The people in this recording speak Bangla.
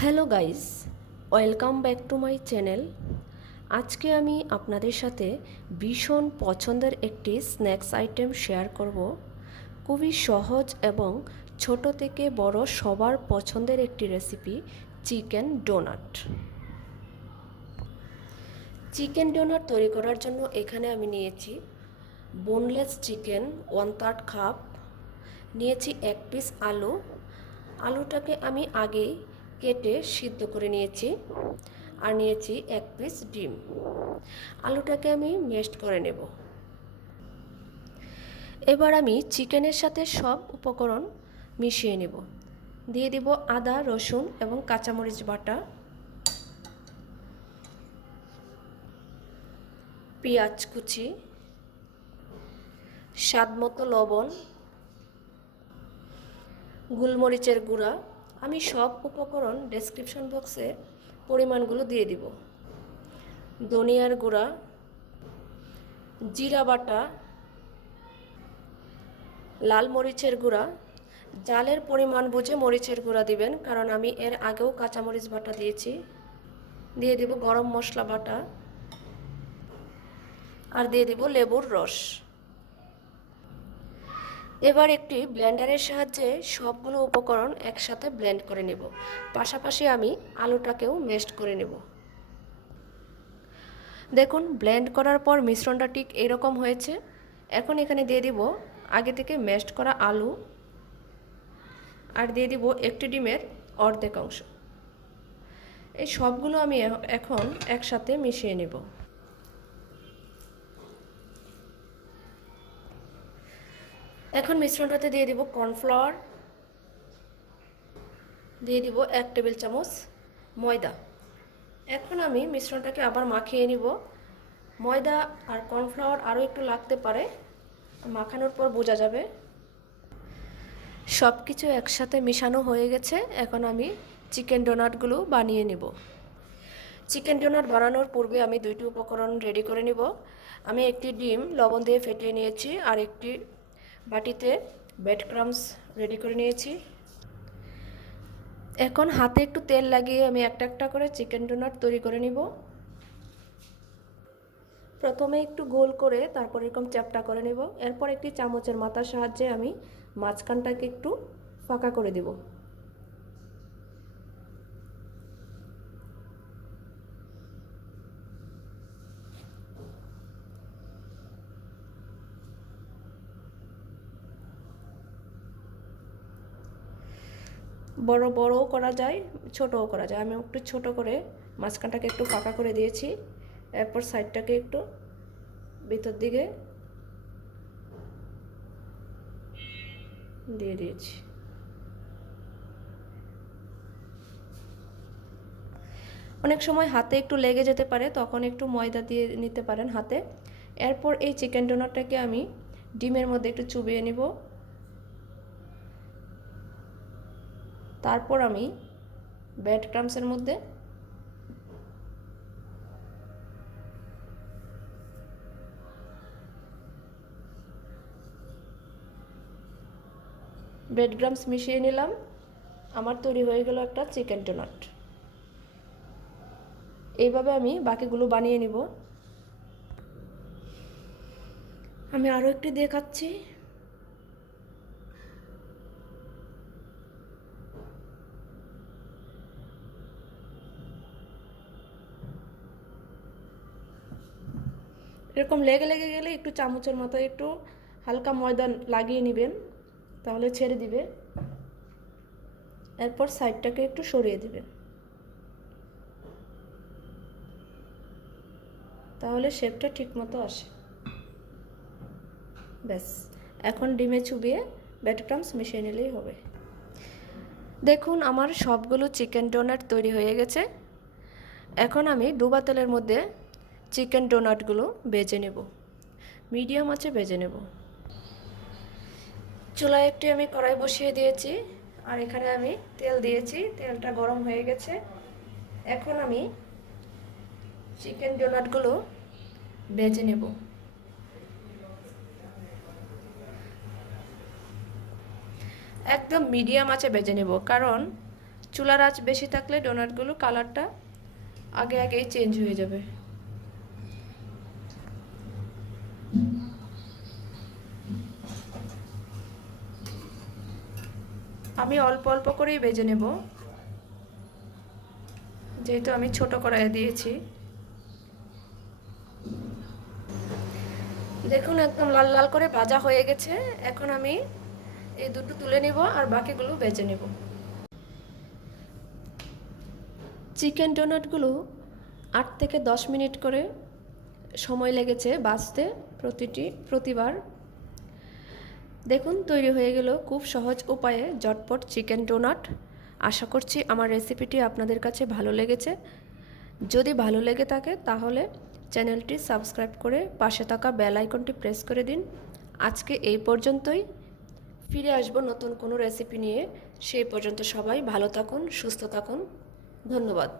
Hello guys, welcome back to my channel. আজকে আমি আপনাদের সাথে ভীষণ পছন্দের একটি স্ন্যাক্স আইটেম শেয়ার করব। খুবই সহজ এবং ছোট থেকে বড় সবার পছন্দের একটি recipe, chicken donut. Chicken donut তৈরি করার জন্য এখানে আমি নিয়েছি বোনলেস চিকেন 1/3 কাপ, নিয়েছি 1 পিস আলু। আলুটাকে আমি আগেই কেটে সিদ্ধ করে নিয়েছি, আর নিয়েছি 1 পিস ডিম। আলুটাকে আমি ম্যাশ করে নেব। এবার আমি চিকেনের সাথে সব উপকরণ মিশিয়ে নেব। দিয়ে দিব আদা, রসুন এবং কাঁচামরিচ বাটা, পেঁয়াজ কুচি, স্বাদ মতো লবণ, গোলমরিচের গুঁড়া। আমি সব উপকরণ ডেসক্রিপশন বক্সে পরিমাণগুলো দিয়ে দিব। ধনিয়ার গুঁড়া, জিরা বাটা, লাল মরিচের গুঁড়া। জালের পরিমাণ বুঝে মরিচের গুঁড়া দিবেন, কারণ আমি এর আগেও কাঁচামরিচ বাটা দিয়েছি। দিয়ে দিব গরম মশলা বাটা, আর দিয়ে দিব লেবুর রস। এবার একটি ব্লেন্ডারের সাহায্যে সবগুলো উপকরণ একসাথে ব্লেন্ড করে নেব। পাশাপাশি আমি আলুটাকেও ম্যাশ করে নেব। দেখুন, ব্লেন্ড করার পর মিশ্রণটা ঠিক এরকম হয়েছে। এখন এখানে দিয়ে দিব আগে থেকে ম্যাশ করা আলু, আর দিয়ে দিব একটি ডিমের অর্ধেক অংশ। এই সবগুলো আমি এখন একসাথে মিশিয়ে নেব। এখন মিশ্রণটাতে দিয়ে দিব কর্নফ্লাওয়ার, দিয়ে দিব 1 টেবিল চামচ ময়দা। এখন আমি মিশ্রণটাকে আবার মাখিয়ে নিব। ময়দা আর কর্নফ্লাওয়ার আরও একটু লাগতে পারে, মাখানোর পর বোঝা যাবে। সব কিছু একসাথে মিশানো হয়ে গেছে। এখন আমি চিকেন ডোনাটগুলো বানিয়ে নেব। চিকেন ডোনাট বানানোর পূর্বে আমি 2টি উপকরণ রেডি করে নিব। আমি একটি ডিম লবণ দিয়ে ফেটিয়ে নিয়েছি, আর একটি বাটিতে ব্রেড ক্রাম্বস রেডি করে নিয়েছি। এখন হাতে একটু তেল লাগিয়ে আমি একটা একটা করে চিকেন ডোনাট তৈরি করে নিব। প্রথমে একটু গোল করে তারপর এরকম চ্যাপ্টা করে নেব। এরপর একটি চামচের মাথার সাহায্যে আমি মাঝখানটাকে একটু ফাঁকা করে দেব। বড় বড়ও করা যায়, ছোটও করা যায়। আমি একটু ছোট করে মাঝখানটাকে একটু ফাঁকা করে দিয়েছি। এরপর সাইডটাকে একটু ভিতর দিকে দিয়ে দিয়েছি। অনেক সময় হাতে একটু লেগে যেতে পারে, তখন একটু ময়দা দিয়ে নিতে পারেন হাতে। এরপর এই চিকেন ডোনাটটাকে আমি ডিমের মধ্যে একটু চুবিয়ে নিব। তারপর আমি ব্রেড ক্রাম্বসের মধ্যে ব্রেড ক্রাম্বস মিশিয়ে নিলাম। আমার তৈরি হয়ে গেল একটা চিকেন ডোনাট। এইভাবে আমি বাকিগুলো বানিয়ে নিব। আমি আরও একটি দেখাচ্ছি। এরকম লেগে লেগে গেলে একটু চামচের মতো একটু হালকা ময়দা লাগিয়ে নেবেন, তাহলে ছেড়ে দিবে। এরপর সাইডটাকে একটু সরিয়ে দিবেন, তাহলে শেপটা ঠিক মতো আসে। ব্যাস, এখন ডিমে চুবিয়ে ব্রেড ক্রাম্বস মিশিয়ে নিলেই হবে। দেখুন, আমার সবগুলো চিকেন ডোনাট তৈরি হয়ে গেছে। এখন আমি ডুবা তেলের মধ্যে চিকেন ডোনাটগুলো ভেজে নেব। মিডিয়াম আঁচে ভেজে নেব। চুলায় একটি আমি কড়াই বসিয়ে দিয়েছি, আর এখানে আমি তেল দিয়েছি। তেলটা গরম হয়ে গেছে। এখন আমি চিকেন ডোনাটগুলো ভেজে নেব। একদম মিডিয়াম আঁচে ভেজে নেব, কারণ চুলার আঁচ বেশি থাকলে ডোনাটগুলো কালারটা আগেই চেঞ্জ হয়ে যাবে। আমি অল্প অল্প করেই ভেজে নেব, যেহেতু আমি ছোট কড়াইয়ে দিয়েছি। দেখুন একদম লাল লাল করে ভাজা হয়ে গেছে। এখন আমি এই দুটো তুলে নেব আর বাকিগুলো ভেজে নেব। চিকেন ডোনাটগুলো 8 থেকে 10 মিনিট করে সময় লেগেছে ভাজতে প্রতিবার। দেখুন তৈরি হয়ে গেল খুব সহজ উপায়ে ঝটপট চিকেন ডোনাট। আশা করছি আমার রেসিপিটি আপনাদের কাছে ভালো লেগেছে। যদি ভালো লেগে থাকে তাহলে চ্যানেলটি সাবস্ক্রাইব করে পাশে থাকা বেল আইকনটি প্রেস করে দিন। আজকে এই পর্যন্তই, ফিরে আসব নতুন কোনো রেসিপি নিয়ে। সেই পর্যন্ত সবাই ভালো থাকুন, সুস্থ থাকুন। ধন্যবাদ।